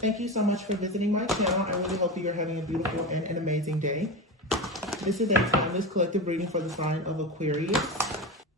Thank you so much for visiting my channel. I really hope you're having a beautiful and an amazing day. This is a timeless collective reading for the sign of Aquarius.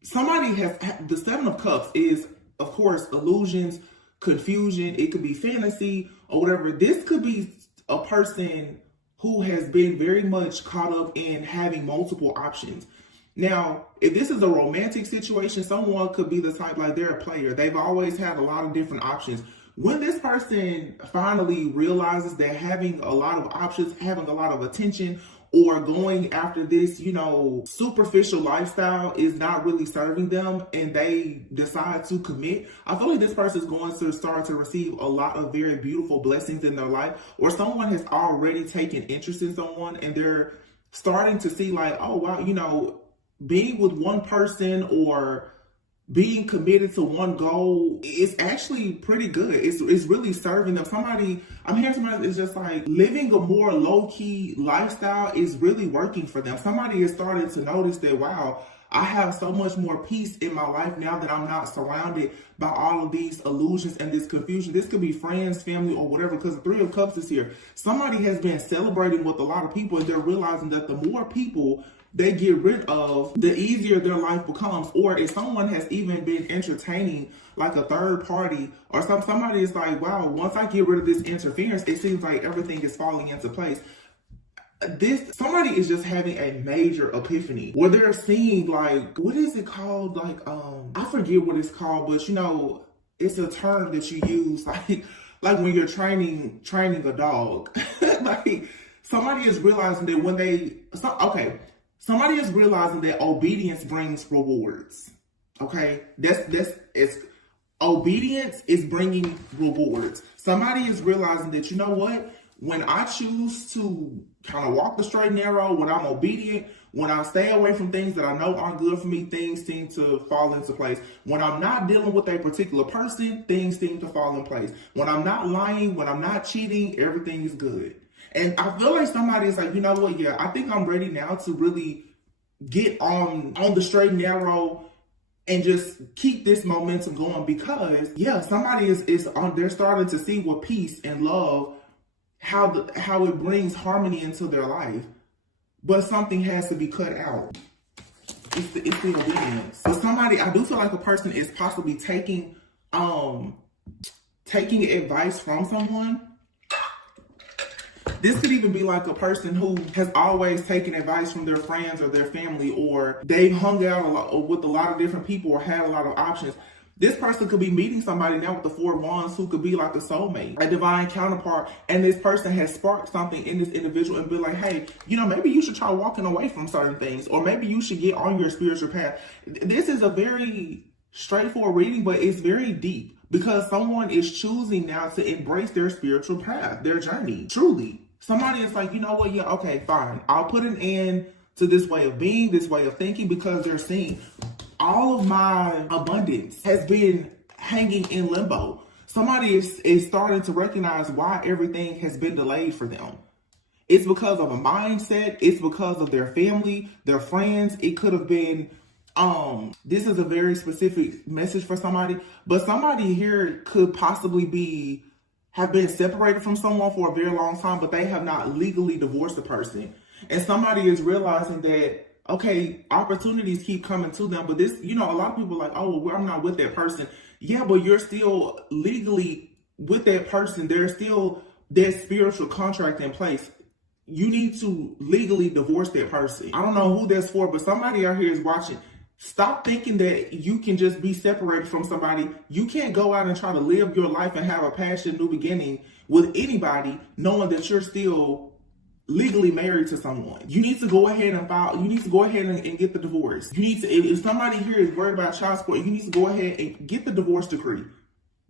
Somebody has, the Seven of Cups is, of course, illusions, confusion. It could be fantasy or whatever. This could be a person who has been very much caught up in having multiple options. Now, if this is a romantic situation, someone could be the type, like they're a player. They've always had a lot of different options. When this person finally realizes that having a lot of options, having a lot of attention, or going after this, superficial lifestyle is not really serving them and they decide to commit, I feel like this person is going to start to receive a lot of very beautiful blessings in their life, or someone has already taken interest in someone and they're starting to see like, oh, wow, being with one person or being committed to one goal is actually pretty good. It's really serving them. I'm hearing somebody is just like living a more low-key lifestyle is really working for them. Somebody is starting to notice that, wow, I have so much more peace in my life now that I'm not surrounded by all of these illusions and this confusion. This could be friends, family, or whatever, because the Three of Cups is here. Somebody has been celebrating with a lot of people and they're realizing that the more people they get rid of, the easier their life becomes. Or if someone has even been entertaining like a third party, or somebody is like, wow, once I get rid of this interference, it seems like everything is falling into place. Somebody is just having a major epiphany where they're seeing like, what is it called? Like, I forget what it's called, but it's a term that you use like when you're training a dog. Like somebody is realizing that somebody is realizing that obedience brings rewards. Okay, it's obedience is bringing rewards. Somebody is realizing that, you know what? When I choose to kind of walk the straight and narrow, when I'm obedient, when I stay away from things that I know aren't good for me, things seem to fall into place. When I'm not dealing with a particular person, things seem to fall in place. When I'm not lying, when I'm not cheating, everything is good. And I feel like somebody is like, you know what? Yeah, I think I'm ready now to really get on the straight and narrow and just keep this momentum going, because somebody they're starting to see with peace and love how it brings harmony into their life, but something has to be cut out. It's the obedience. So I do feel like a person is possibly taking advice from someone. This could even be like a person who has always taken advice from their friends or their family, or they've hung out with a lot of different people or had a lot of options. This person could be meeting somebody now with the Four of Wands who could be like a soulmate, a divine counterpart, and this person has sparked something in this individual and be like, hey, maybe you should try walking away from certain things, or maybe you should get on your spiritual path. This is a very straightforward reading, but it's very deep because someone is choosing now to embrace their spiritual path, their journey, truly. Somebody is like, you know what? Yeah, okay, fine. I'll put an end to this way of being, this way of thinking, because they're seeing all of my abundance has been hanging in limbo. Somebody is starting to recognize why everything has been delayed for them. It's because of a mindset. It's because of their family, their friends. It could have been, this is a very specific message for somebody, but somebody here could possibly have been separated from someone for a very long time, but they have not legally divorced the person. And somebody is realizing that, okay, opportunities keep coming to them, but this, a lot of people are like, oh, well, I'm not with that person. Yeah, but you're still legally with that person. There's still that spiritual contract in place. You need to legally divorce that person. I don't know who that's for, but somebody out here is watching. Stop thinking that you can just be separated from somebody. You can't go out and try to live your life and have a passion, new beginning with anybody, knowing that you're still legally married to someone. You need to go ahead and file. You need to go ahead and get the divorce. You need to, if somebody here is worried about child support, you need to go ahead and get the divorce decree.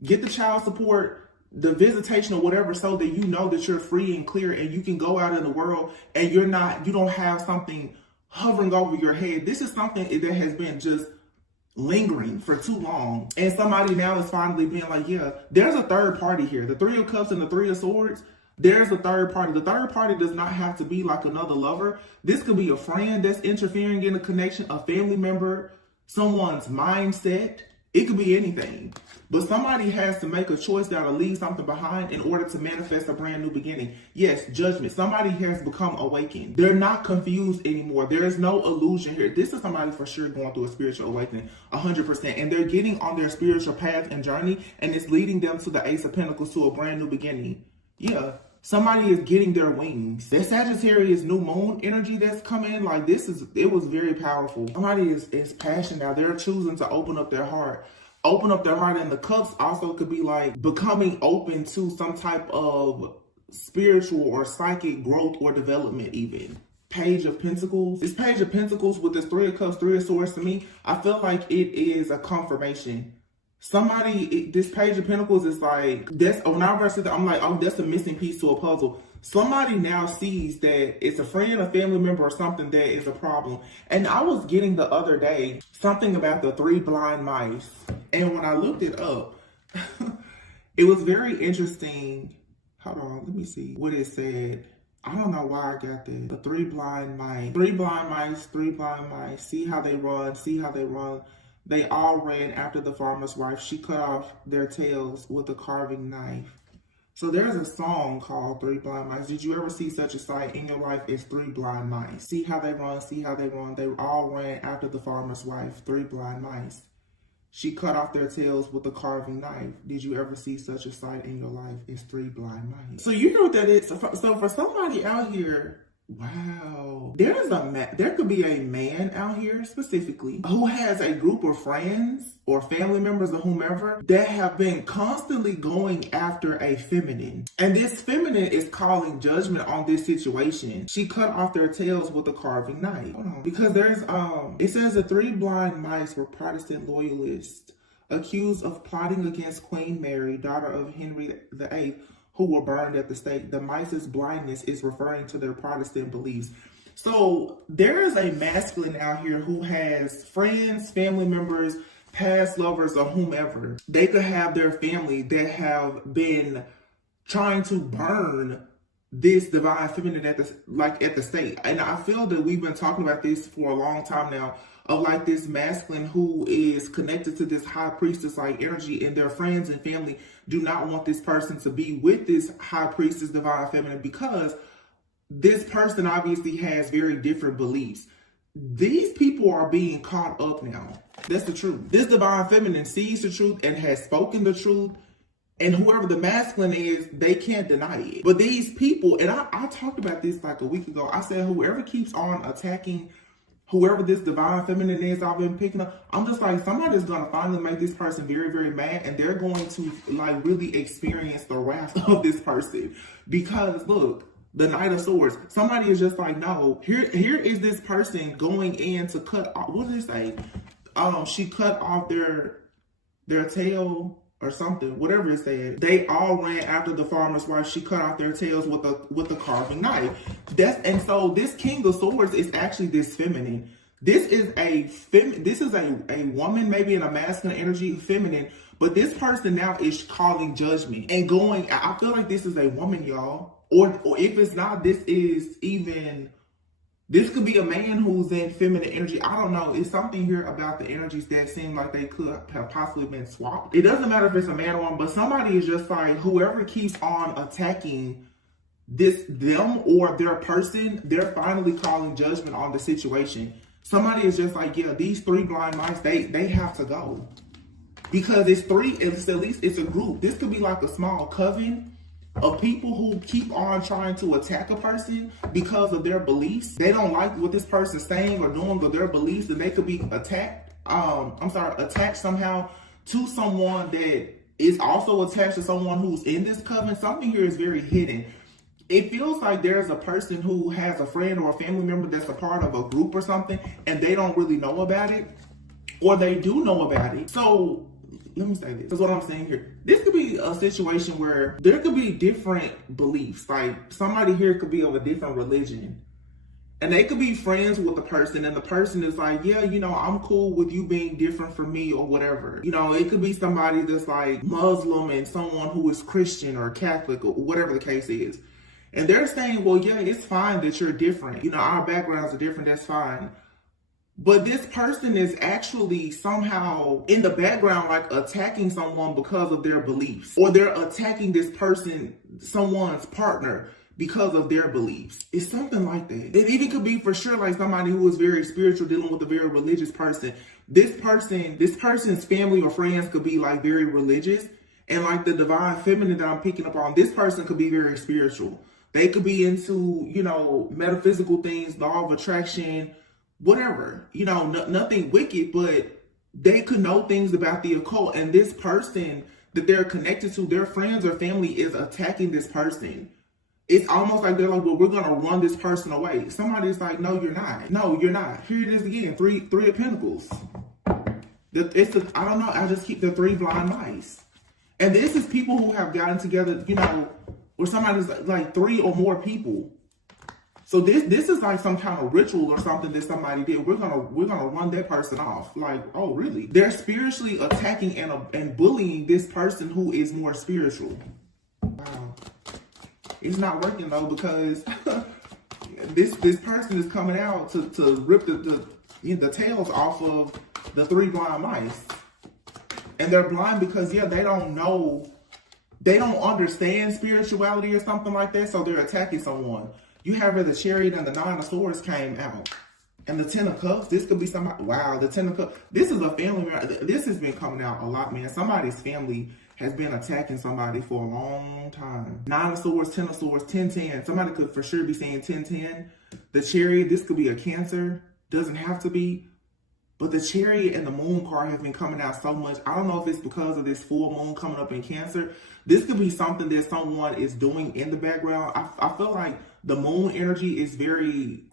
Get the child support, the visitation or whatever, so that you know that you're free and clear and you can go out in the world and you don't have something hovering over your head. This is something that has been just lingering for too long. And somebody now is finally being like, yeah, there's a third party here. The Three of Cups and the Three of Swords, there's a third party. The third party does not have to be like another lover. This could be a friend that's interfering in a connection, a family member, someone's mindset. It could be anything. But somebody has to make a choice that'll leave something behind in order to manifest a brand new beginning. Yes, judgment. Somebody has become awakened. They're not confused anymore. There is no illusion here. This is somebody for sure going through a spiritual awakening, 100%. And they're getting on their spiritual path and journey, and it's leading them to the Ace of Pentacles, to a brand new beginning. Yeah. Somebody is getting their wings. That Sagittarius new moon energy that's coming, like it was very powerful. Somebody is passionate now. They're choosing to open up their heart. Open up their heart, and the cups also could be like becoming open to some type of spiritual or psychic growth or development even. Page of Pentacles. This Page of Pentacles with this Three of Cups, Three of Swords, to me, I feel like it is a confirmation. This Page of Pentacles is like, when I read that, I'm like, oh, that's a missing piece to a puzzle. Somebody now sees that it's a friend, a family member, or something that is a problem. And I was getting the other day something about the 3 blind mice. And when I looked it up, it was very interesting. Hold on, let me see what it said. I don't know why I got that. The 3 blind mice. 3 blind mice, 3 blind mice. See how they run, see how they run. They all ran after the farmer's wife. She cut off their tails with a carving knife. So there's a song called 3 Blind Mice. Did you ever see such a sight in your life as 3 blind mice? See how they run, see how they run. They all ran after the farmer's wife, 3 blind mice. She cut off their tails with a carving knife. Did you ever see such a sight in your life as 3 blind mice? So you know what that is. So for somebody out here, wow, there could be a man out here specifically who has a group of friends or family members or whomever that have been constantly going after a feminine. And this feminine is calling judgment on this situation. She cut off their tails with a carving knife. Hold on. Because it says the 3 blind mice were Protestant loyalists accused of plotting against Queen Mary, daughter of Henry VIII, who were burned at the stake. The mice's blindness is referring to their Protestant beliefs. So there is a masculine out here who has friends, family members, past lovers, or whomever. They could have their family that have been trying to burn this divine feminine at the stake. And I feel that we've been talking about this for a long time now, of like this masculine who is connected to this high priestess like energy, and their friends and family do not want this person to be with this high priestess divine feminine, because this person obviously has very different beliefs. These people are being caught up now. That's the truth. This divine feminine sees the truth and has spoken the truth. And whoever the masculine is, they can't deny it. But these people, and I talked about this like a week ago. I said, whoever keeps on attacking whoever this divine feminine is I've been picking up, I'm just like, somebody's going to finally make this person very, very mad. And they're going to like really experience the wrath of this person. Because look, the Knight of Swords, somebody is just like, no, here is this person going in to cut off, what did it say? She cut off their tail or something, whatever it said. They all ran after the farmer's wife. She cut off their tails with a carving knife. And so this King of Swords is actually this feminine. This is a woman, maybe in a masculine energy, feminine, but this person now is calling judgment and going. I feel like this is a woman, y'all. Or if it's not, this could be a man who's in feminine energy. I don't know. It's something here about the energies that seem like they could have possibly been swapped. It doesn't matter if it's a man or woman, but somebody is just like, whoever keeps on attacking them or their person, they're finally calling judgment on the situation. Somebody is just like, yeah, these 3 blind mice, they have to go. Because it's at least it's a group. This could be like a small coven of people who keep on trying to attack a person because of their beliefs. They don't like what this person's saying or doing, or their beliefs, and they could be attached somehow to someone that is also attached to someone who's in this coven. Something here is very hidden. It feels like there's a person who has a friend or a family member that's a part of a group or something, and they don't really know about it, or they do know about it. So let me say this. That's what I'm saying here. This could be a situation where there could be different beliefs. Like somebody here could be of a different religion. And they could be friends with the person, and the person is like, yeah, I'm cool with you being different from me or whatever. It could be somebody that's like Muslim and someone who is Christian or Catholic or whatever the case is. And they're saying, well, yeah, it's fine that you're different. Our backgrounds are different. That's fine. But this person is actually somehow in the background, like attacking someone because of their beliefs, or they're attacking this person, someone's partner, because of their beliefs. It's something like that. It even could be for sure like somebody who is very spiritual dealing with a very religious person. This person's family or friends could be like very religious, and like the divine feminine that I'm picking up on, this person could be very spiritual. They could be into, you know, metaphysical things, law of attraction, whatever, you know, nothing wicked, but they could know things about the occult. And this person that they're connected to, their friends or family, is attacking this person. It's almost like they're like, well, we're going to run this person away. Somebody's like, no, you're not. No, you're not. Here it is again. Three of Pentacles. I don't know. I just keep the 3 blind mice. And this is people who have gotten together, you know, where somebody's like 3 or more people. So this is like some kind of ritual or something that somebody did. We're gonna run that person off. Like, oh really? They're spiritually attacking and bullying this person who is more spiritual. Wow. It's not working though, because this person is coming out to rip the tails off of the 3 blind mice. And they're blind because, yeah, they don't know, they don't understand spirituality or something like that, so they're attacking someone. You have where the Chariot and the 9 of Swords came out. And the 10 of Cups, this could be somebody, wow, the 10 of Cups. This is a family member. This has been coming out a lot, man. Somebody's family has been attacking somebody for a long time. 9 of Swords, 10 of Swords, 10-10. Somebody could for sure be saying 10-10. The Chariot, this could be a Cancer. Doesn't have to be. But the Chariot and the Moon card have been coming out so much. I don't know if it's because of this full moon coming up in Cancer. This could be something that someone is doing in the background. I feel like the moon energy is very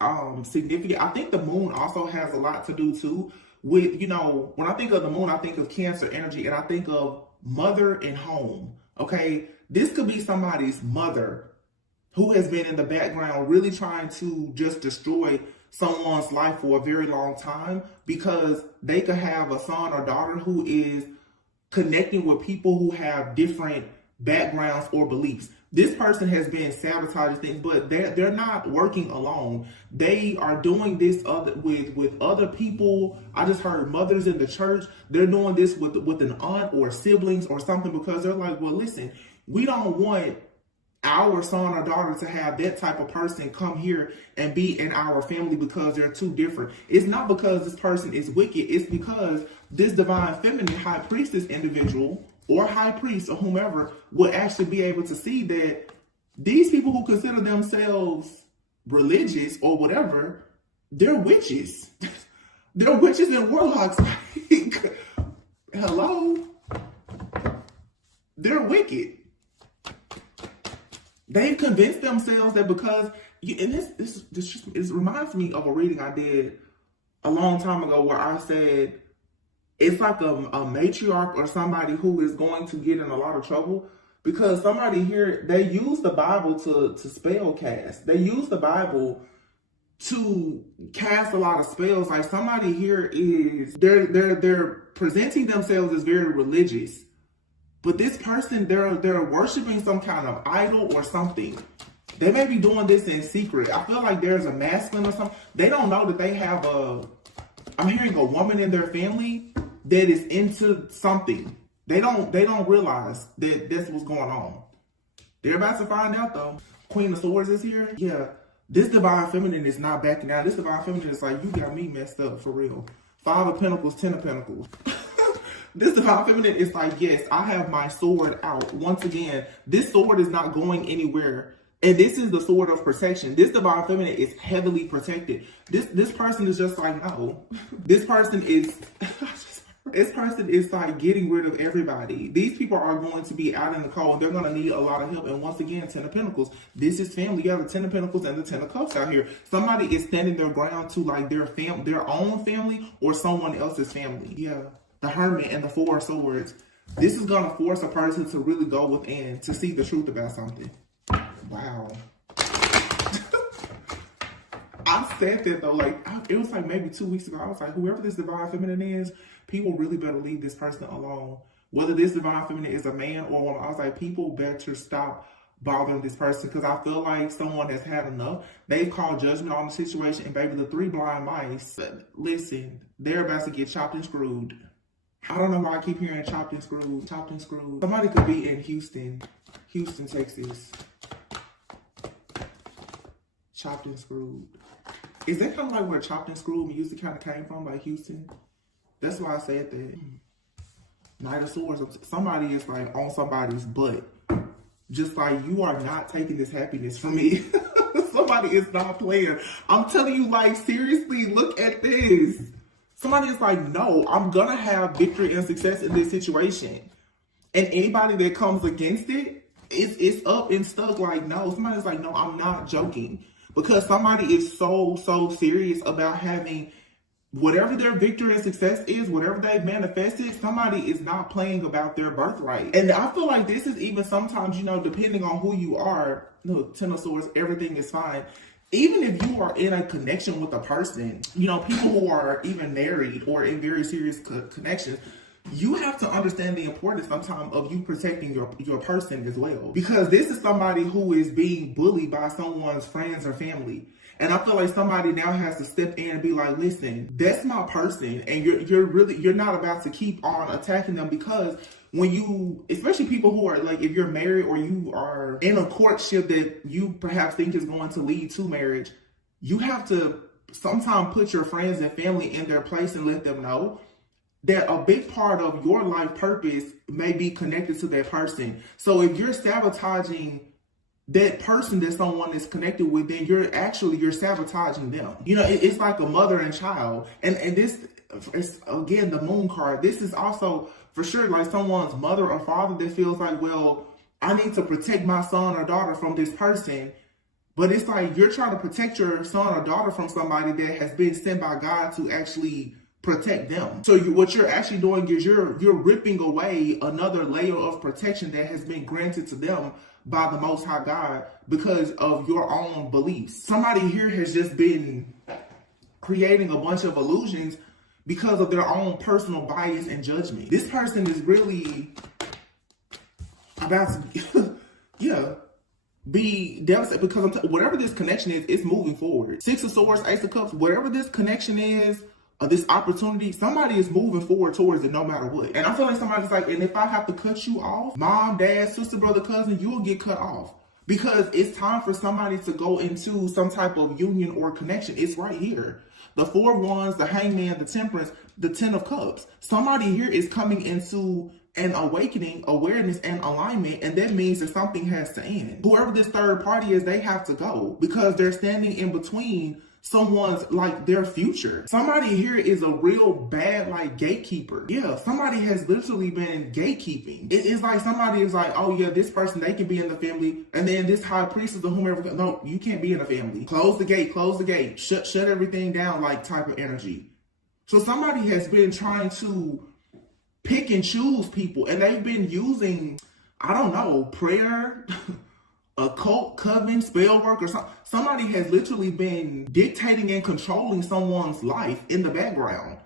significant. I think the moon also has a lot to do too with, you know, when I think of the moon, I think of Cancer energy, and I think of mother and home. Okay, this could be somebody's mother who has been in the background really trying to just destroy someone's life for a very long time, because they could have a son or daughter who is connecting with people who have different backgrounds or beliefs. This person has been sabotaging things, but they're not working alone. They are doing this with other people. I just heard mothers in the church. They're doing this with an aunt or siblings or something, because they're like, well, listen, we don't want our son or daughter to have that type of person come here and be in our family because they're too different. It's not because this person is wicked. It's because this divine feminine high priestess individual or high priest or whomever would actually be able to see that these people who consider themselves religious or whatever, they're witches. They're witches and warlocks. Hello? They're wicked. They've convinced themselves that because, and this reminds me of a reading I did a long time ago where I said, it's like a matriarch or somebody who is going to get in a lot of trouble because somebody here, they use the Bible to spell cast. They use the Bible to cast a lot of spells. Like somebody here is, they're presenting themselves as very religious. But this person, they're worshiping some kind of idol or something. They may be doing this in secret. I feel like there's a masculine or something. They don't know that they have I'm hearing a woman in their family that is into something. They don't realize that that's what's going on. They're about to find out though. Queen of Swords is here. Yeah, this divine feminine is not backing out. This divine feminine is like, you got me messed up for real. 5 of Pentacles, 10 of Pentacles. This divine feminine is like, yes, I have my sword out. Once again, this sword is not going anywhere. And this is the sword of protection. This divine feminine is heavily protected. This person is just like, no. This person is like getting rid of everybody. These people are going to be out in the cold. And they're going to need a lot of help. And once again, 10 of Pentacles. This is family. You have the 10 of Pentacles and the 10 of Cups out here. Somebody is standing their ground to like their own family or someone else's family. Yeah. The Hermit and the 4 of Swords. This is going to force a person to really go within to see the truth about something. Wow. I said that though, like, it was like maybe 2 weeks ago. I was like, whoever this divine feminine is, people really better leave this person alone. Whether this divine feminine is a man or a woman, I was like, people better stop bothering this person, because I feel like someone has had enough. They've called judgment on the situation, and baby, the three blind mice, listen, they're about to get chopped and screwed. I don't know why I keep hearing chopped and screwed, chopped and screwed. Somebody could be in Houston, Texas. Chopped and screwed. Is that kind of like where chopped and screwed music kind of came from, like Houston? That's why I said that. Knight of Swords. Somebody is like on somebody's butt. Just like, you are not taking this happiness from me. Somebody is not playing. I'm telling you, like, seriously, look at this. Somebody is like, no, I'm gonna have victory and success in this situation. And anybody that comes against it, it's up and stuck. Like, no, somebody's like, no, I'm not joking. Because somebody is so serious about having whatever their victory and success is, whatever they've manifested, somebody is not playing about their birthright. And I feel like this is even sometimes, you know, depending on who you are, look, Ten of Swords, everything is fine. Even if you are in a connection with a person, you know, people who are even married or in very serious connections, you have to understand the importance sometimes of you protecting your person as well. Because this is somebody who is being bullied by someone's friends or family. And I feel like somebody now has to step in and be like, listen, that's my person. And you're not about to keep on attacking them, because when you, especially people who are like, if you're married or you are in a courtship that you perhaps think is going to lead to marriage, you have to sometimes put your friends and family in their place and let them know that a big part of your life purpose may be connected to that person. So if you're sabotaging that person that someone is connected with, then you're sabotaging them. You know, it's like a mother and child. And this is, again, the moon card. This is also for sure like someone's mother or father that feels like, well, I need to protect my son or daughter from this person. But it's like you're trying to protect your son or daughter from somebody that has been sent by God to actually protect them. So what you're actually doing is you're ripping away another layer of protection that has been granted to them by the Most High God because of your own beliefs. Somebody here has just been creating a bunch of illusions because of their own personal bias and judgment. This person is really about to, yeah, be devastated, because whatever this connection is, it's moving forward. Six of Swords, Ace of Cups, whatever this connection is, this opportunity, somebody is moving forward towards it no matter what. And I feel like somebody's like, and if I have to cut you off, mom, dad, sister, brother, cousin, you will get cut off. Because it's time for somebody to go into some type of union or connection. It's right here. The Four of Wands, the Hangman, the Temperance, the Ten of Cups. Somebody here is coming into an awakening, awareness, and alignment, and that means that something has to end. Whoever this third party is, they have to go, because they're standing in between someone's, like, their future. Somebody here is a real bad, like, gatekeeper. Yeah, somebody has literally been gatekeeping. It's like somebody is like, oh yeah, this person, they can be in the family, and then this high priestess or whomever, no, you can't be in the family. Close the gate, shut everything down, like, type of energy. So somebody has been trying to pick and choose people, and they've been using, I don't know, prayer, occult, coven, spell work, or something. Somebody has literally been dictating and controlling someone's life in the background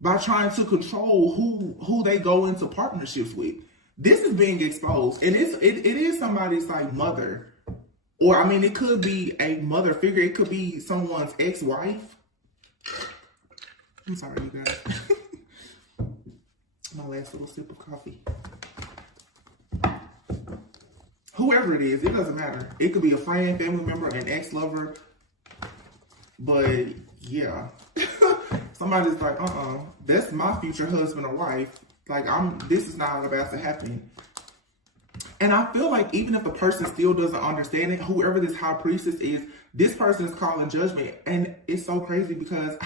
by trying to control who they go into partnerships with. This is being exposed, and it is somebody's like mother, or I mean, it could be a mother figure. It could be someone's ex-wife. I'm sorry, you guys. My last little sip of coffee. Whoever it is, it doesn't matter. It could be a friend, family member, an ex-lover. But yeah, somebody's like, that's my future husband or wife. Like, this is not about to happen. And I feel like even if the person still doesn't understand it, whoever this high priestess is, this person is calling judgment. And it's so crazy because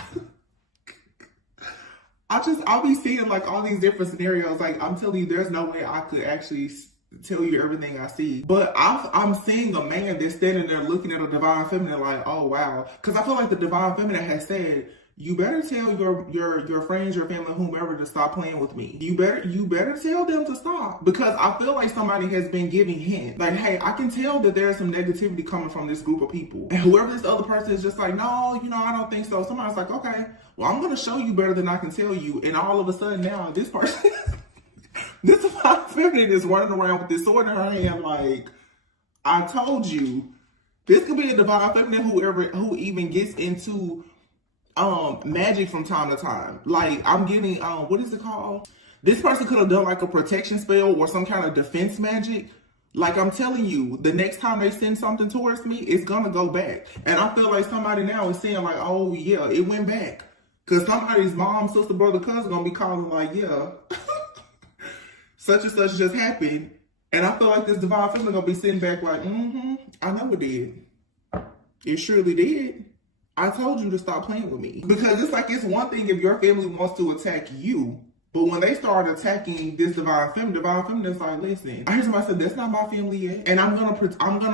I'll be seeing like all these different scenarios. Like, I'm telling you, there's no way I could actually tell you everything I see. But I'm seeing a man that's standing there looking at a divine feminine like, oh wow. Because I feel like the divine feminine has said, you better tell your friends, your family, whomever to stop playing with me. You better tell them to stop. Because I feel like somebody has been giving hints. Like, hey, I can tell that there's some negativity coming from this group of people. And whoever this other person is just like, no, I don't think so. Somebody's like, okay, well, I'm going to show you better than I can tell you. And all of a sudden now, this person, this divine feminine is running around with this sword in her hand like, I told you, this could be a divine feminine who even gets into magic from time to time. Like, I'm getting what is it called? This person could have done like a protection spell or some kind of defense magic. Like, I'm telling you, the next time they send something towards me, it's gonna go back. And I feel like somebody now is saying like, oh yeah, it went back. Cause somebody's mom, sister, brother, cousin gonna be calling like, yeah, such and such just happened. And I feel like this divine feminine gonna be sitting back like, I know it did. It surely did. I told you to stop playing with me. Because it's like, it's one thing if your family wants to attack you, but when they start attacking this divine feminine is like, listen, I heard somebody say, that's not my family yet. And I'm gonna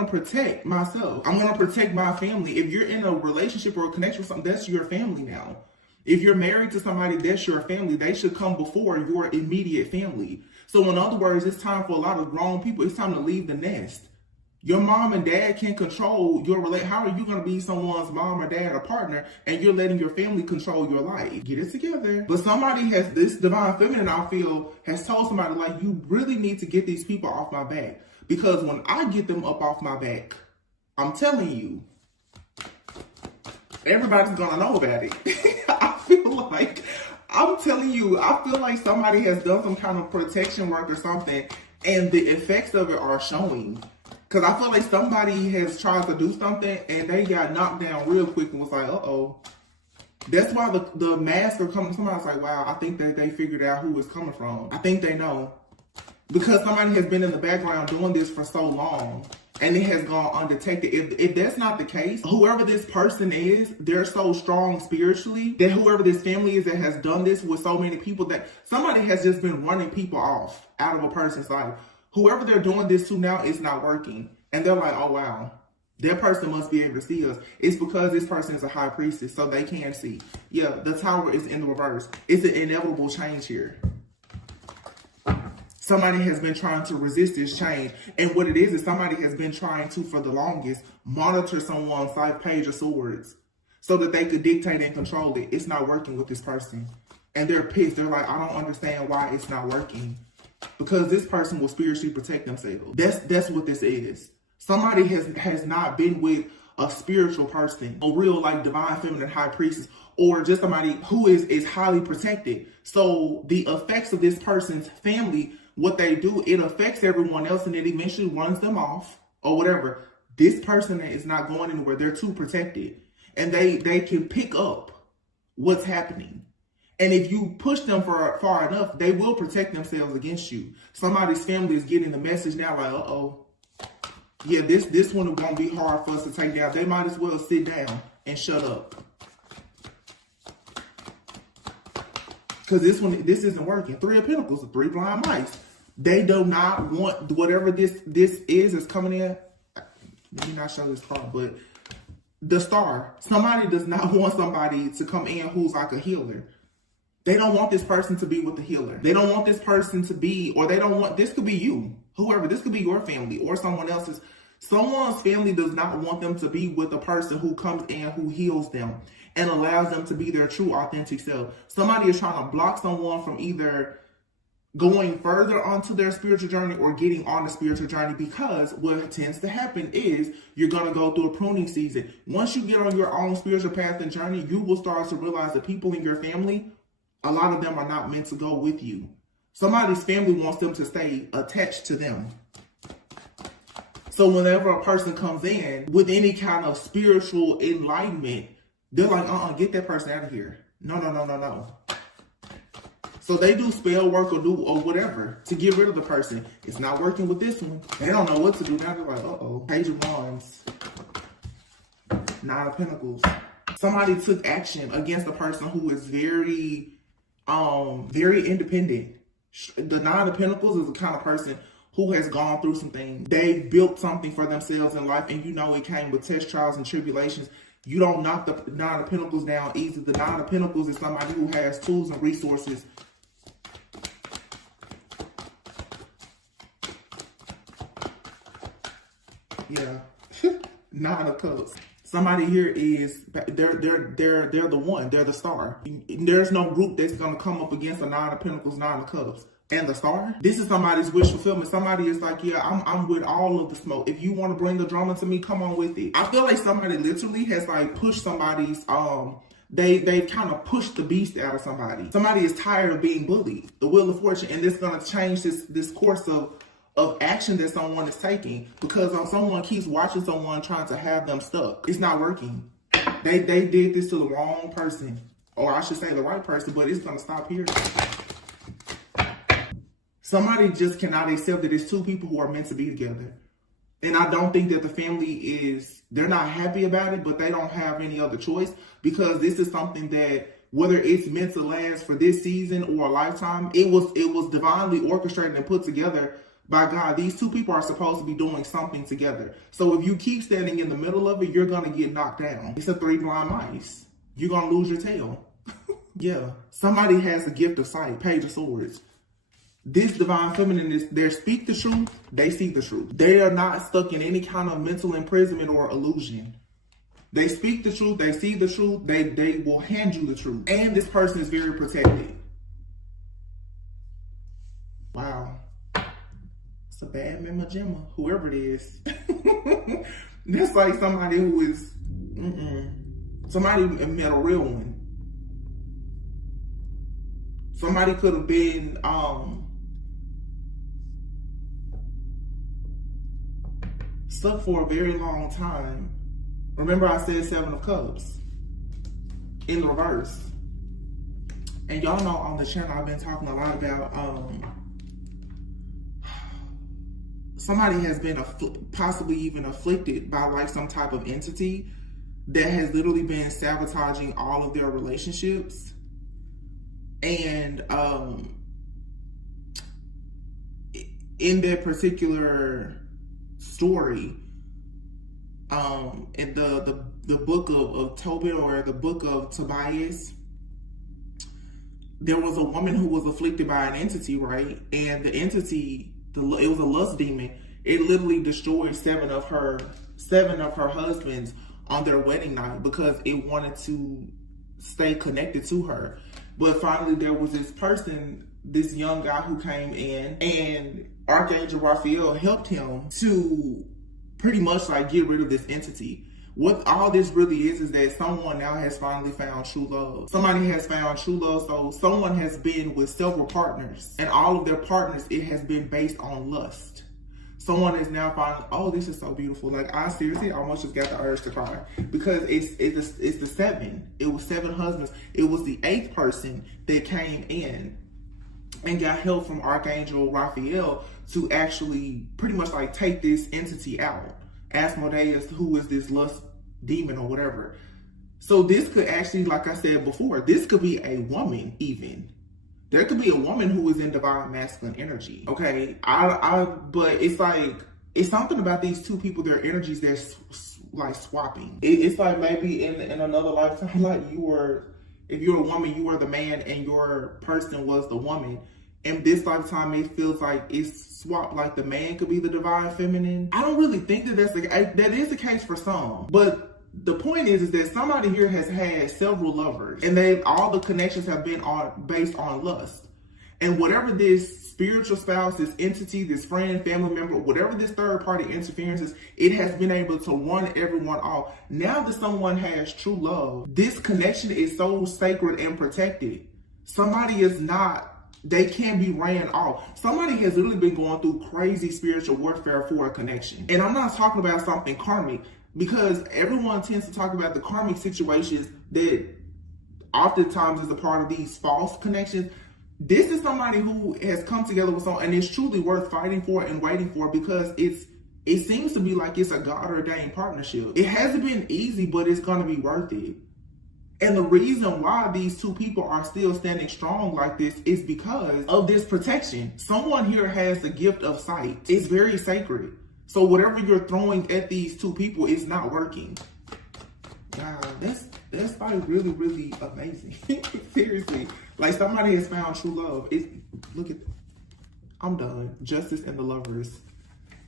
protect myself. I'm gonna protect my family. If you're in a relationship or a connection with something, that's your family now. If you're married to somebody, that's your family. They should come before your immediate family. So in other words, it's time for a lot of grown people. It's time to leave the nest. Your mom and dad can control your relationship. How are you going to be someone's mom or dad or partner and you're letting your family control your life? Get it together. But somebody has, this divine feminine, I feel, has told somebody like, you really need to get these people off my back. Because when I get them up off my back, I'm telling you, everybody's going to know about it. I feel like, I'm telling you, I feel like somebody has done some kind of protection work or something and the effects of it are showing. Because I feel like somebody has tried to do something and they got knocked down real quick and was like, uh-oh. That's why the masks are coming. Somebody's like, wow, I think that they figured out who it's coming from. I think they know. Because somebody has been in the background doing this for so long and it has gone undetected. If that's not the case, whoever this person is, they're so strong spiritually that whoever this family is that has done this with so many people that somebody has just been running people off out of a person's life. Whoever they're doing this to now is not working. And they're like, oh, wow, that person must be able to see us. It's because this person is a high priestess, so they can see. Yeah, the tower is in the reverse. It's an inevitable change here. Somebody has been trying to resist this change. And what it is somebody has been trying to, for the longest, monitor someone's life page of swords so that they could dictate and control it. It's not working with this person. And they're pissed. They're like, I don't understand why it's not working. Because this person will spiritually protect themselves. That's what this is. Somebody has not been with a spiritual person, a real like divine feminine high priestess, or just somebody who is highly protected. So the effects of this person's family, what they do, it affects everyone else and it eventually runs them off or whatever. This person is not going anywhere. They're too protected. And they can pick up what's happening. And if you push them far enough, they will protect themselves against you. Somebody's family is getting the message now like, uh-oh. Yeah, this one won't be hard for us to take down. They might as well sit down and shut up. Because this isn't working. 3 of Pentacles, 3 blind mice. They do not want whatever this is coming in. Let me not show this card, but the star. Somebody does not want somebody to come in who's like a healer. They don't want this person to be with the healer. They don't want this person to be, or they don't want, this could be you, whoever, this could be your family or someone else's. Someone's family does not want them to be with a person who comes in, who heals them and allows them to be their true authentic self. Somebody is trying to block someone from either going further onto their spiritual journey or getting on the spiritual journey, because what tends to happen is you're going to go through a pruning season. Once you get on your own spiritual path and journey, you will start to realize that people in your family, a lot of them are not meant to go with you. Somebody's family wants them to stay attached to them. So whenever a person comes in with any kind of spiritual enlightenment, they're like, get that person out of here. No. So they do spell work or whatever to get rid of the person. It's not working with this one. They don't know what to do. Now they're like, uh-oh. Page of Wands. 9 of Pentacles. Somebody took action against a person who is very independent. The 9 of Pentacles is the kind of person who has gone through some things. They built something for themselves in life, and you know it came with tests, trials, and tribulations. You don't knock the 9 of Pentacles down easy. The 9 of Pentacles is somebody who has tools and resources. Yeah. 9 of Cups. Somebody here is, they're the one. They're the star. There's no group that's going to come up against a 9 of Pentacles, 9 of Cups. and the Star. This is somebody's wish fulfillment. Somebody is like, yeah, I'm with all of the smoke. If you want to bring the drama to me, come on with it. I feel like somebody literally has like pushed somebody's, they've kind of pushed the beast out of somebody. Somebody is tired of being bullied. The wheel of fortune, and it's gonna change this course of action that someone is taking, because someone keeps watching someone trying to have them stuck. It's not working. They did this to the wrong person, or I should say the right person, but it's gonna stop here. Somebody just cannot accept that it's two people who are meant to be together. And I don't think that the family they're not happy about it, but they don't have any other choice, because this is something that, whether it's meant to last for this season or a lifetime, it was divinely orchestrated and put together by God. These two people are supposed to be doing something together. So if you keep standing in the middle of it, you're going to get knocked down. It's a 3 blind mice. You're going to lose your tail. Yeah. Somebody has a gift of sight. Page of Swords. This divine feminine is, they speak the truth, they see the truth. They are not stuck in any kind of mental imprisonment or illusion. They speak the truth, they see the truth, they will hand you the truth. And this person is very protected. Wow. It's a bad mama gemma, whoever it is. That's like somebody who is, somebody met a real one. Somebody could have been, stuck for a very long time. Remember I said 7 of Cups in the reverse. And y'all know on the channel I've been talking a lot about somebody has been possibly even afflicted by like some type of entity that has literally been sabotaging all of their relationships. And in that particular story, in the book of Tobit, or the book of Tobias, there was a woman who was afflicted by an entity, right? And the entity, it was a lust demon. It literally destroyed 7 of her husbands on their wedding night because it wanted to stay connected to her. But finally there was this person, this young guy who came in, and Archangel Raphael helped him to pretty much like get rid of this entity. What all this really is that someone now has finally found true love. Somebody has found true love. So someone has been with several partners, and all of their partners, it has been based on lust. Someone is now finding, oh, this is so beautiful. Like, I seriously almost just got the urge to cry, because it's the 7. It was 7 husbands. It was the 8th person that came in and got help from Archangel Raphael to actually pretty much like take this entity out. Asmodeus, who is this lust demon or whatever. So this could actually, like I said before, this could be a woman even. There could be a woman who is in divine masculine energy. Okay, but it's like, it's something about these two people, their energies, they're like swapping. It's like maybe in another lifetime, like if you're a woman, you were the man and your person was the woman. In this lifetime, it feels like it's swapped, like the man could be the divine feminine. I don't really think that is the case for some. But the point is that somebody here has had several lovers, and all the connections have been based on lust. And whatever this spiritual spouse, this entity, this friend, family member, whatever this third party interference is, it has been able to run everyone off. Now that someone has true love, this connection is so sacred and protected. Somebody is not, they can't be ran off. Somebody has literally been going through crazy spiritual warfare for a connection. And I'm not talking about something karmic, because everyone tends to talk about the karmic situations that oftentimes is a part of these false connections. This is somebody who has come together with someone, and it's truly worth fighting for and waiting for, because it seems to be like it's a God-ordained partnership. It hasn't been easy, but it's going to be worth it. And the reason why these two people are still standing strong like this is because of this protection. Someone here has the gift of sight. It's very sacred. So whatever you're throwing at these two people is not working. Wow, that's like really, really amazing. Seriously. Like, somebody has found true love. Look at, I'm done. Justice and the Lovers.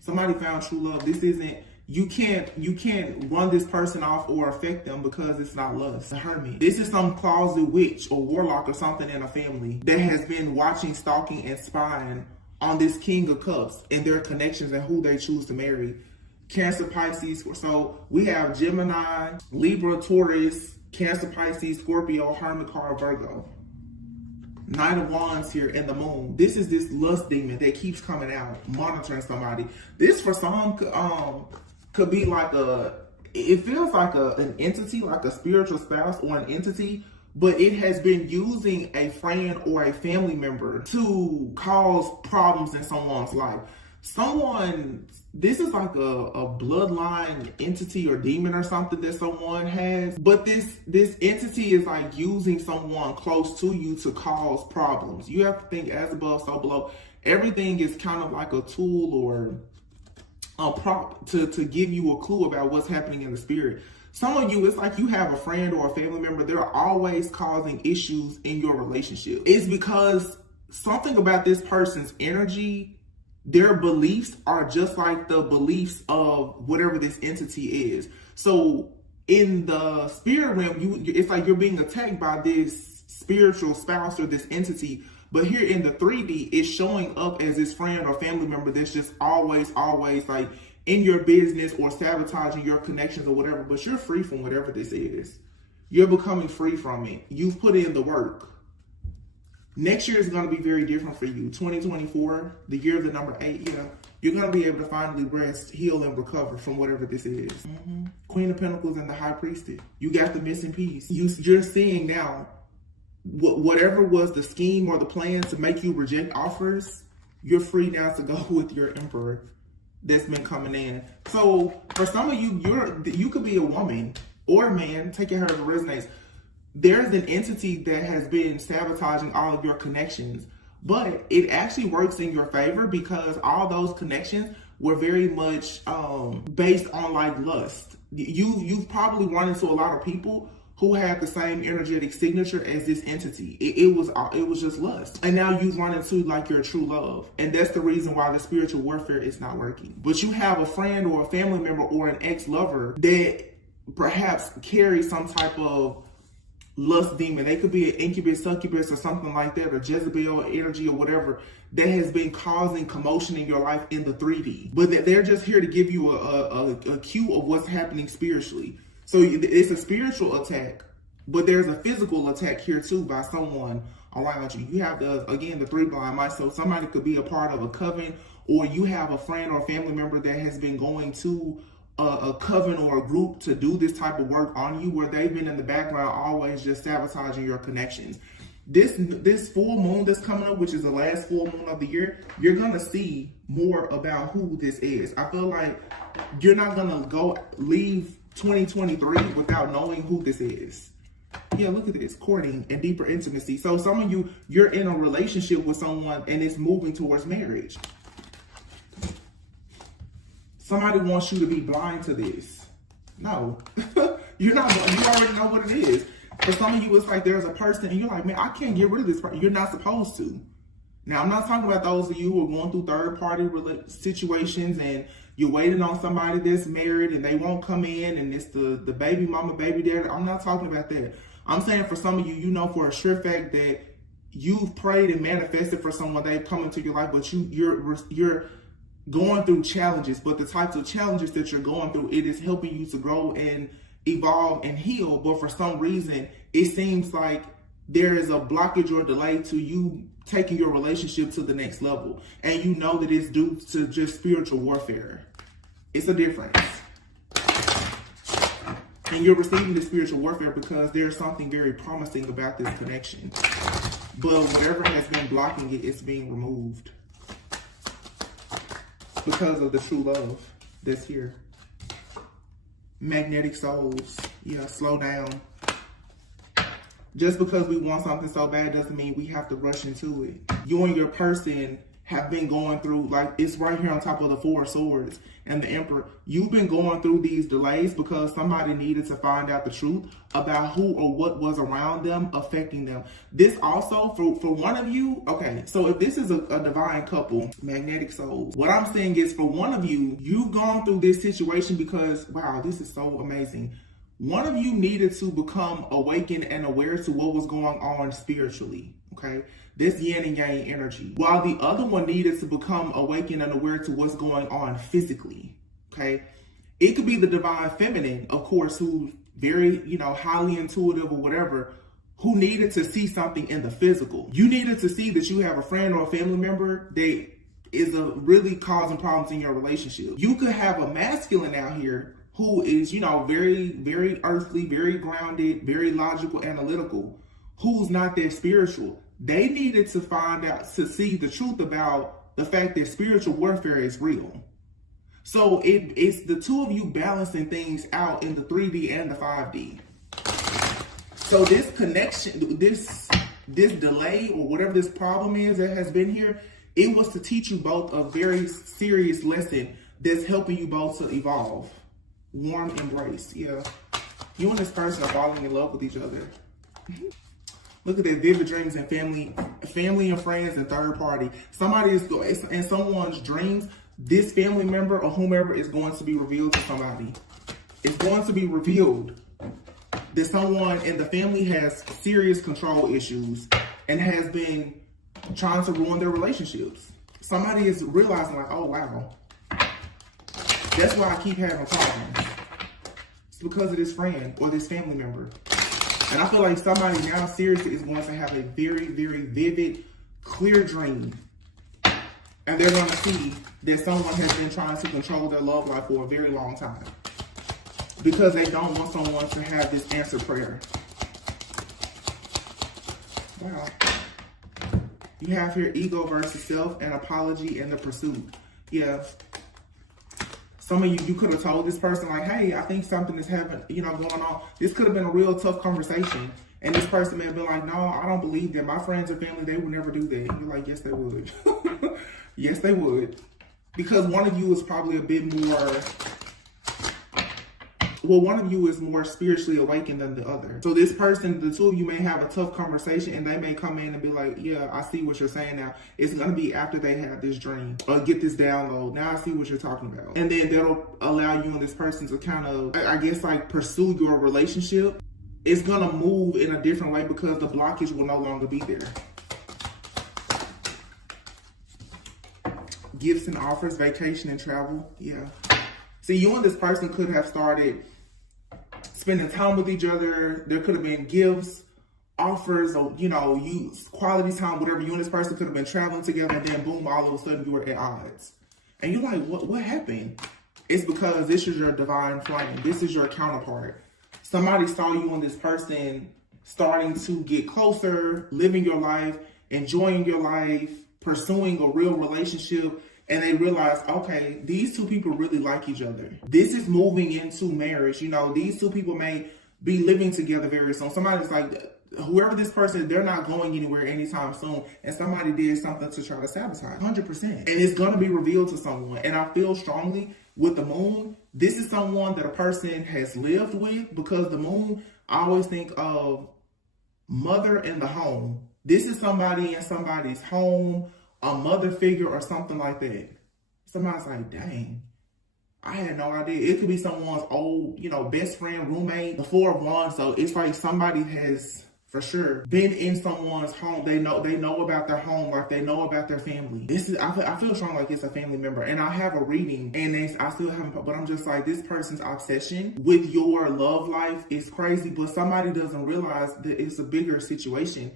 Somebody found true love. This isn't You can't run this person off or affect them because it's not lust. Hermit. This is some closet witch or warlock or something in a family that has been watching, stalking, and spying on this King of Cups and their connections and who they choose to marry. Cancer, Pisces. So we have Gemini, Libra, Taurus, Cancer, Pisces, Scorpio, Hermit card, Virgo. Knight of Wands here and the Moon. This is this lust demon that keeps coming out, monitoring somebody. This for some could be like it feels like an entity, like a spiritual spouse or an entity, but it has been using a friend or a family member to cause problems in someone's life. This is like a bloodline entity or demon or something that someone has, but this entity is like using someone close to you to cause problems. You have to think as above, so below. Everything is kind of like a tool or a prop to give you a clue about what's happening in the spirit. Some of you, it's like you have a friend or a family member, they're always causing issues in your relationship. It's because something about this person's energy, their beliefs are just like the beliefs of whatever this entity is. So in the spirit realm, it's like you're being attacked by this spiritual spouse or this entity. But here in the 3D, it's showing up as this friend or family member that's just always like in your business or sabotaging your connections or whatever. But you're free from whatever this is. You're becoming free from it. You've put in the work. Next year is going to be very different for you. 2024, the year of the number 8, you're going to be able to finally rest, heal, and recover from whatever this is. Queen of Pentacles and the High Priestess. You got the missing piece. You're seeing now whatever was the scheme or the plan to make you reject offers, you're free now to go with your Emperor that's been coming in. So for some of you, you could be a woman or a man, take it however it resonates. There's an entity that has been sabotaging all of your connections, but it actually works in your favor because all those connections were very much based on like lust. You've probably run into a lot of people who had the same energetic signature as this entity. It was just lust. And now you've run into like your true love. And that's the reason why the spiritual warfare is not working. But you have a friend or a family member or an ex-lover that perhaps carries some type of lust demon. They could be an incubus, succubus, or something like that, or Jezebel energy or whatever that has been causing commotion in your life in the 3D. But they're just here to give you a cue of what's happening spiritually. So it's a spiritual attack, but there's a physical attack here too by someone around you. You have the 3 blind mice. So somebody could be a part of a coven, or you have a friend or a family member that has been going to a coven or a group to do this type of work on you, where they've been in the background always just sabotaging your connections. This full moon that's coming up, which is the last full moon of the year, you're gonna see more about who this is. I feel like you're not gonna leave 2023 without knowing who this is. Yeah, look at this, courting and deeper intimacy. So some of you, you're in a relationship with someone and it's moving towards marriage. Somebody wants you to be blind to this. No, you're not. You already know what it is. For some of you, it's like there's a person and you're like, man, I can't get rid of this person. You're not supposed to. Now, I'm not talking about those of you who are going through third-party situations and you're waiting on somebody that's married and they won't come in and it's the baby mama, baby daddy. I'm not talking about that. I'm saying for some of you, you know for a sure fact that you've prayed and manifested for someone, they've come into your life, but you're going through challenges. But the types of challenges that you're going through, it is helping you to grow and evolve and heal. But for some reason, it seems like there is a blockage or delay to you taking your relationship to the next level. And you know that it's due to just spiritual warfare. It's a difference. And you're receiving the spiritual warfare because there's something very promising about this connection. But whatever has been blocking it, it's being removed. Because of the true love that's here. Magnetic souls. Yeah, slow down. Just because we want something so bad doesn't mean we have to rush into it. You and your person have been going through, like it's right here on top of the Four of Swords and the Emperor. You've been going through these delays because somebody needed to find out the truth about who or what was around them affecting them. This also, for one of you, okay, so if this is a divine couple, magnetic souls, what I'm saying is for one of you, you've gone through this situation because, wow, this is so amazing. One of you needed to become awakened and aware to what was going on spiritually, okay? This yin and yang energy. While the other one needed to become awakened and aware to what's going on physically, okay? It could be the divine feminine, of course, who's very, highly intuitive or whatever, who needed to see something in the physical. You needed to see that you have a friend or a family member that is really causing problems in your relationship. You could have a masculine out here who is, very, very earthly, very grounded, very logical, analytical, who's not that spiritual. They needed to find out, to see the truth about the fact that spiritual warfare is real. So it's the two of you balancing things out in the 3D and the 5D. So this connection, this delay or whatever this problem is that has been here, it was to teach you both a very serious lesson that's helping you both to evolve. Warm embrace. Yeah. You and this person are falling in love with each other. Look at that, vivid dreams and family and friends and third party. Somebody is going, in someone's dreams, this family member or whomever is going to be revealed to somebody. It's going to be revealed that someone in the family has serious control issues and has been trying to ruin their relationships. Somebody is realizing like, oh wow, that's why I keep having problems. It's because of this friend or this family member. And I feel like somebody now seriously is going to have a very, very vivid, clear dream. And they're going to see that someone has been trying to control their love life for a very long time. Because they don't want someone to have this answered prayer. Wow. You have here ego versus self and apology and the pursuit. Yeah. Some of you could have told this person like, hey, I think something is going on. This could have been a real tough conversation. And this person may have been like, no, I don't believe that. My friends and family, they would never do that. And you're like, yes, they would. Yes, they would. Because one of you is probably a bit more, one of you is more spiritually awakened than the other. So this person, the two of you may have a tough conversation and they may come in and be like, yeah, I see what you're saying now. It's going to be after they have this dream or get this download. Now I see what you're talking about. And then that'll allow you and this person to kind of, I guess, like pursue your relationship. It's going to move in a different way because the blockage will no longer be there. Gifts and offers, vacation and travel. Yeah. See, you and this person could have started spending time with each other. There could have been gifts, offers, or, you quality time, whatever. You and this person could have been traveling together, and then boom, all of a sudden you were at odds. And you're like, what happened? It's because this is your divine flame. This is your counterpart. Somebody saw you and this person starting to get closer, living your life, enjoying your life, pursuing a real relationship. And they realize, okay, these two people really like each other. This is moving into marriage. These two people may be living together very soon. Somebody's like, whoever this person is, they're not going anywhere anytime soon. And somebody did something to try to sabotage. 100%. And it's going to be revealed to someone. And I feel strongly with the moon, this is someone that a person has lived with, because the moon, I always think of mother in the home. This is somebody in somebody's home, a mother figure or something like that. Somebody's like, dang, I had no idea. It could be someone's old, best friend, roommate, the Four of Wands. So it's like somebody has, for sure, been in someone's home. They know about their home, like they know about their family. I feel strong like it's a family member. And I have a reading, and I still haven't, but I'm just like, this person's obsession with your love life is crazy, but somebody doesn't realize that it's a bigger situation.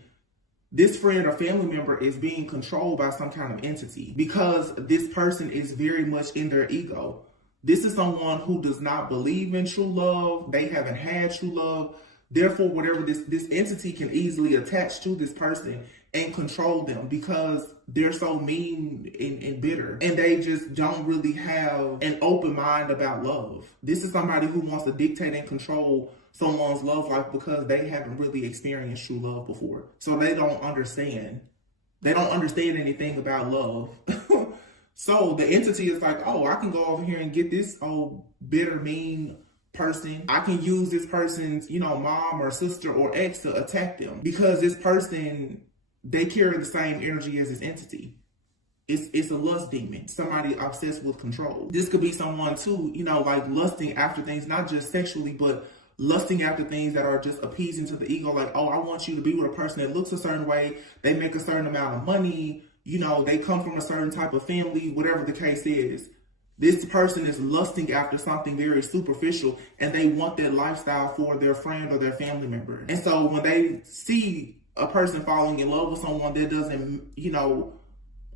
This friend or family member is being controlled by some kind of entity because this person is very much in their ego. This is someone who does not believe in true love. They haven't had true love. Therefore, whatever this entity can easily attach to this person and control them because they're so mean and bitter. And they just don't really have an open mind about love. This is somebody who wants to dictate and control someone's love life because they haven't really experienced true love before. So they don't understand They don't understand anything about love. So the entity is like, oh, I can go over here and get this old bitter, mean person. I can use this person's, mom or sister or ex to attack them because this person, they carry the same energy as this entity. It's a lust demon, somebody obsessed with control. This could be someone too, like lusting after things, not just sexually, but lusting after things that are just appeasing to the ego. Like, oh, I want you to be with a person that looks a certain way. They make a certain amount of money. They come from a certain type of family, whatever the case is. This person is lusting after something very superficial and they want that lifestyle for their friend or their family member. And so when they see a person falling in love with someone that doesn't,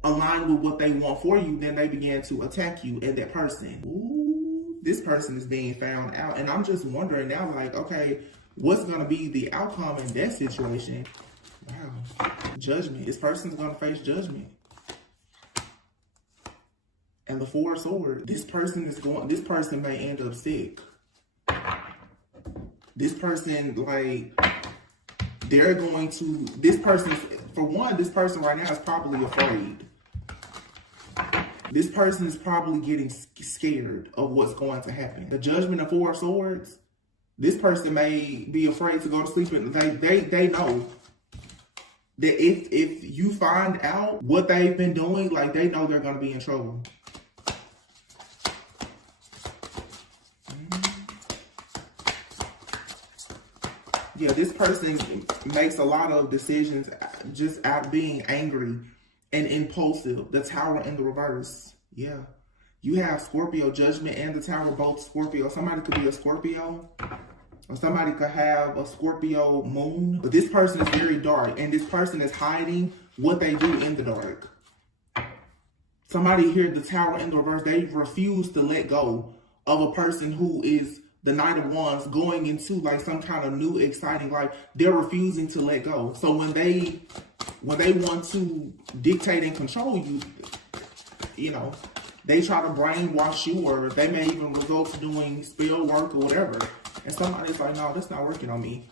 align with what they want for you, then they begin to attack you and that person. Ooh, this person is being found out. And I'm just wondering now, like, okay, what's going to be the outcome in that situation? Wow. Judgment. This person's going to face judgment. And the Four of Swords. This person may end up sick. This person, this person right now is probably afraid. This person is probably getting scared of what's going to happen. The Judgment of Four of Swords, this person may be afraid to go to sleep, and they know that if you find out what they've been doing, they know they're going to be in trouble. Yeah, this person makes a lot of decisions just out being angry and impulsive. The Tower in the reverse. Yeah. You have Scorpio Judgment and the Tower, both Scorpio. Somebody could be a Scorpio. Or somebody could have a Scorpio moon. But this person is very dark. And this person is hiding what they do in the dark. Somebody here, the Tower in the reverse, they refuse to let go of a person who is the Knight of Wands going into some kind of new exciting life. They're refusing to let go. So when they want to dictate and control you, they try to brainwash you, or they may even resort to doing spell work or whatever. And somebody's like, no, that's not working on me.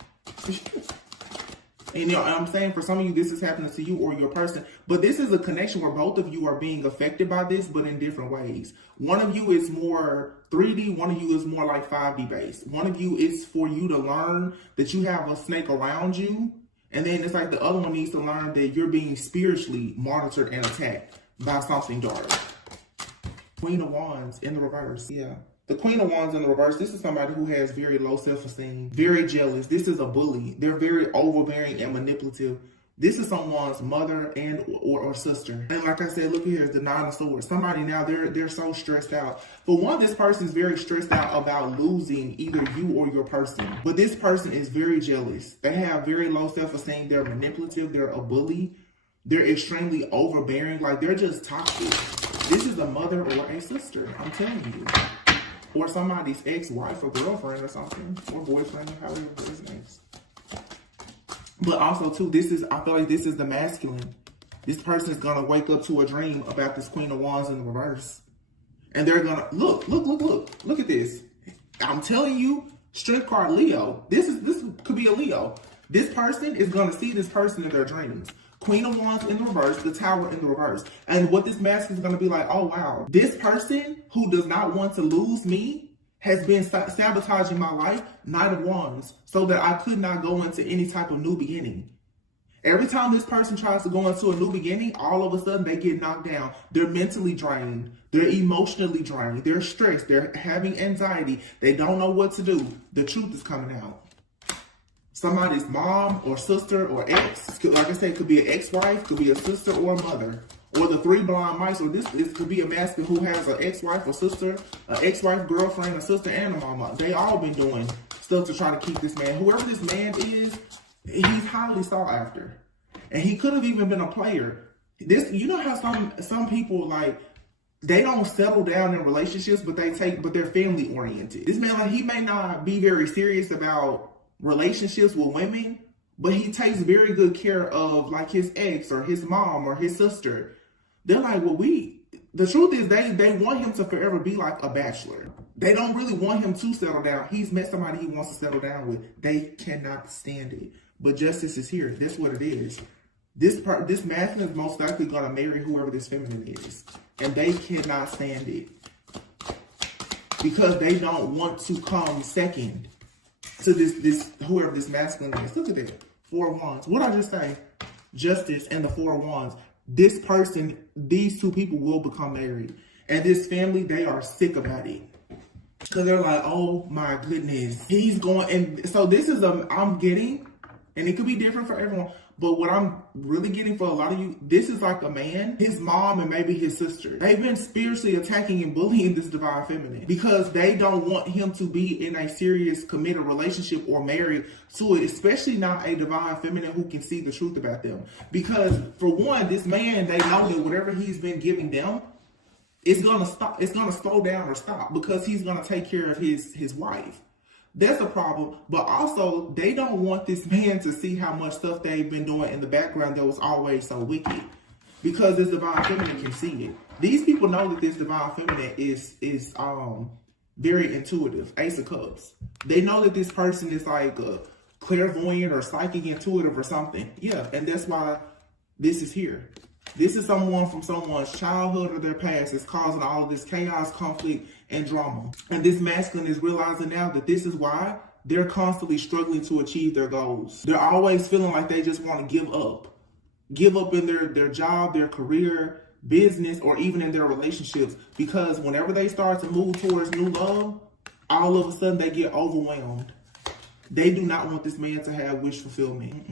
And I'm saying for some of you, this is happening to you or your person. But this is a connection where both of you are being affected by this, but in different ways. One of you is more 3D. One of you is more 5D based. One of you is for you to learn that you have a snake around you. And then it's the other one needs to learn that you're being spiritually monitored and attacked by something dark. Queen of Wands in the reverse. Yeah. The Queen of Wands in the reverse, this is somebody who has very low self-esteem, very jealous. This is a bully. They're very overbearing and manipulative. This is someone's mother and or sister. And like I said, look here, the Nine of Swords. Somebody now, they're so stressed out. For one, this person is very stressed out about losing either you or your person. But this person is very jealous. They have very low self-esteem. They're manipulative. They're a bully. They're extremely overbearing. They're just toxic. This is a mother or a sister, I'm telling you. Or somebody's ex-wife or girlfriend or something. Or boyfriend, or however his name is. But also, too, I feel like this is the masculine. This person is going to wake up to a dream about this Queen of Wands in the reverse. And they're going to, look at this. I'm telling you, strength card Leo. This could be a Leo. This person is going to see this person in their dreams. Queen of Wands in the reverse, the Tower in the reverse. And what this masculine is going to be like, oh, wow. This person who does not want to lose me has been sabotaging my life, Knight of Wands, so that I could not go into any type of new beginning. Every time this person tries to go into a new beginning, all of a sudden they get knocked down. They're mentally drained. They're emotionally drained. They're stressed. They're having anxiety. They don't know what to do. The truth is coming out. Somebody's mom or sister or ex, like I said, could be an ex-wife, could be a sister or a mother. Or the three blind mice, or this could be a masculine who has an ex-wife or sister, an ex-wife, girlfriend, a sister, and a mama. They all been doing stuff to try to keep this man. Whoever this man is, he's highly sought after. And he could have even been a player. You know how some people, they don't settle down in relationships, but they're family oriented. This man, he may not be very serious about relationships with women, but he takes very good care of his ex or his mom or his sister. They're like, well, the truth is they want him to forever be like a bachelor. They don't really want him to settle down. He's met somebody he wants to settle down with. They cannot stand it. But justice is here. That's what it is. This masculine is most likely going to marry whoever this feminine is. And they cannot stand it. Because they don't want to come second to this whoever this masculine is. Look at that. 4 of Wands. What did I just say? Justice and the 4 of Wands. This person, these 2 people will become married. And this family, they are sick about it. Because they're like, oh my goodness. He's going, and so this is I'm getting, and it could be different for everyone, but what I'm really getting for a lot of you, this is like a man, his mom, and maybe his sister. They've been spiritually attacking and bullying this divine feminine because they don't want him to be in a serious committed relationship or married to it, especially not a divine feminine who can see the truth about them. Because for one, this man, they know that whatever he's been giving them, it's gonna stop. It's gonna slow down or stop because he's gonna take care of his wife. That's a problem. But also, they don't want this man to see how much stuff they've been doing in the background that was always so wicked. Because this divine feminine can see it. These people know that this divine feminine is very intuitive. Ace of Cups. They know that this person is like a clairvoyant or psychic intuitive or something. Yeah, and that's why this is here. This is someone from someone's childhood or their past that's causing all of this chaos, conflict, and drama. And this masculine is realizing now that this is why they're constantly struggling to achieve their goals. They're always feeling like they just want to give up. Give up in their job, their career, business, or even in their relationships. Because whenever they start to move towards new love, all of a sudden they get overwhelmed. They do not want this man to have wish fulfillment.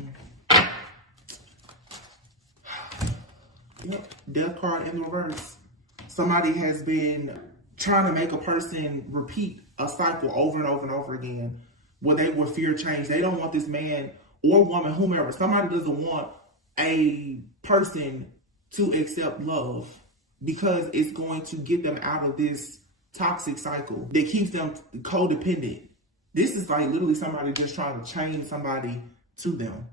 Yep. Death card in the reverse. Somebody has been trying to make a person repeat a cycle over and over and over again where they will fear change. They don't want this man or woman, whomever. Somebody doesn't want a person to accept love because it's going to get them out of this toxic cycle that keeps them codependent. This is like literally somebody just trying to chain somebody to them.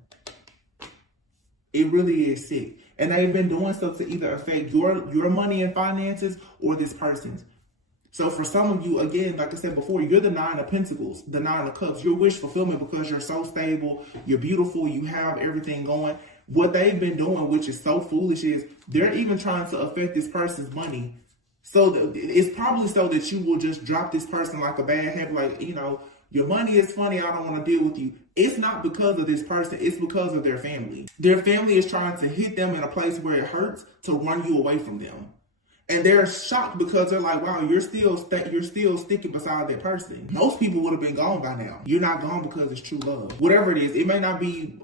It really is sick. And they've been doing stuff to either affect your money and finances or this person's. So for some of you, again, like I said before, you're the 9 of Pentacles, the 9 of Cups. Your wish fulfillment because you're so stable, you're beautiful, you have everything going. What they've been doing, which is so foolish, is they're even trying to affect this person's money. So it's probably so that you will just drop this person like a bad habit, like, you know, your money is funny, I don't want to deal with you. It's not because of this person, it's because of their family. Their family is trying to hit them in a place where it hurts to run you away from them. And they're shocked because they're like, wow, you're still sticking beside that person. Most people would have been gone by now. You're not gone because it's true love. Whatever it is, it may not be,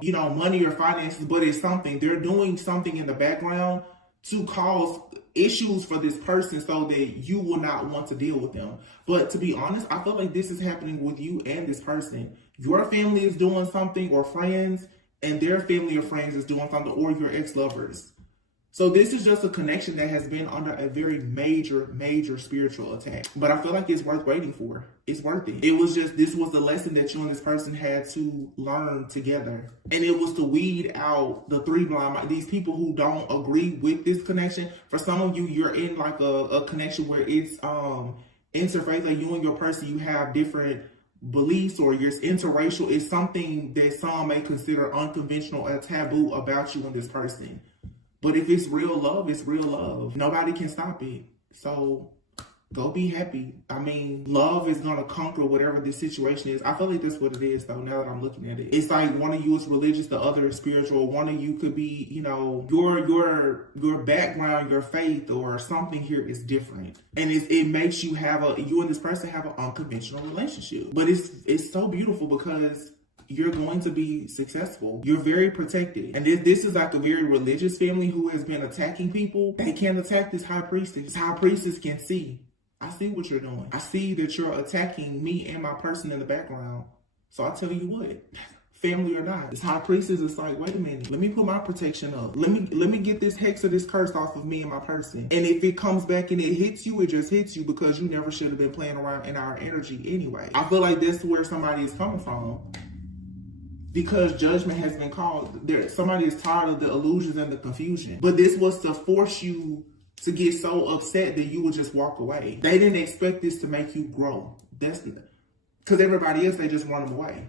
you know, money or finances, but it's something. They're doing something in the background to cause issues for this person so that you will not want to deal with them. But to be honest, I feel like this is happening with you and this person. Your family is doing something, or friends, and their family or friends is doing something, or your ex-lovers. So this is just a connection that has been under a very major spiritual attack. But I feel like it's worth waiting for. It's worth it. It was just, this was the lesson that you and this person had to learn together. And it was to weed out the 3 blind, these people who don't agree with this connection. For some of you, you're in like a connection where it's interfaith, like you and your person, you have different beliefs, or you're interracial. It's something that some may consider unconventional or taboo about you and this person. But if it's real love, it's real love. Nobody can stop it. So go be happy. I mean, love is going to conquer whatever this situation is. I feel like that's what it is, though, now that I'm looking at it. It's like one of you is religious, the other is spiritual. One of you could be, you know, your background, your faith, or something here is different. And it makes you you and this person have an unconventional relationship. But it's so beautiful because you're going to be successful. You're very protected. And this is like a very religious family who has been attacking people. They can't attack this high priestess. This high priestess can see. I see what you're doing. I see that you're attacking me and my person in the background. So I tell you what, family or not, this high priestess is like, wait a minute, let me put my protection up. Let me get this hex or this curse off of me and my person. And if it comes back and it hits you, it just hits you because you never should have been playing around in our energy anyway. I feel like that's where somebody is coming from. Because judgment has been called. Somebody is tired of the illusions and the confusion. But this was to force you to get so upset that you would just walk away. They didn't expect this to make you grow. That's because everybody else, they just run them away.